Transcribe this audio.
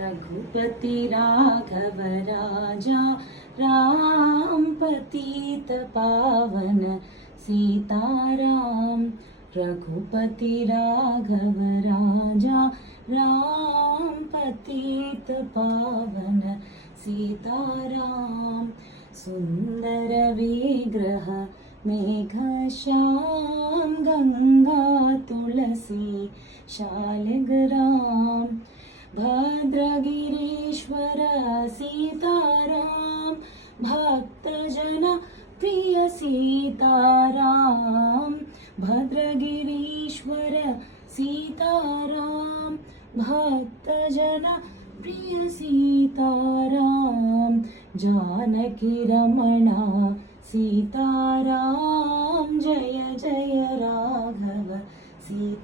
रघुपति राघव राजा राम पतित पावन सीताराम। रघुपति राघव राजा राम पतित पावन सीताराम। सुंदर विग्रह मेघश्याम गंगा तुलसी शालिग्राम। भद्रगिरीश्वर सीताराम भक्तजन प्रिय सीताराम। भद्रगिरीश्वर सीताराम भक्तजन प्रिय सीताराम। जानकी रमणा सीताराम जय जय राघव सीता।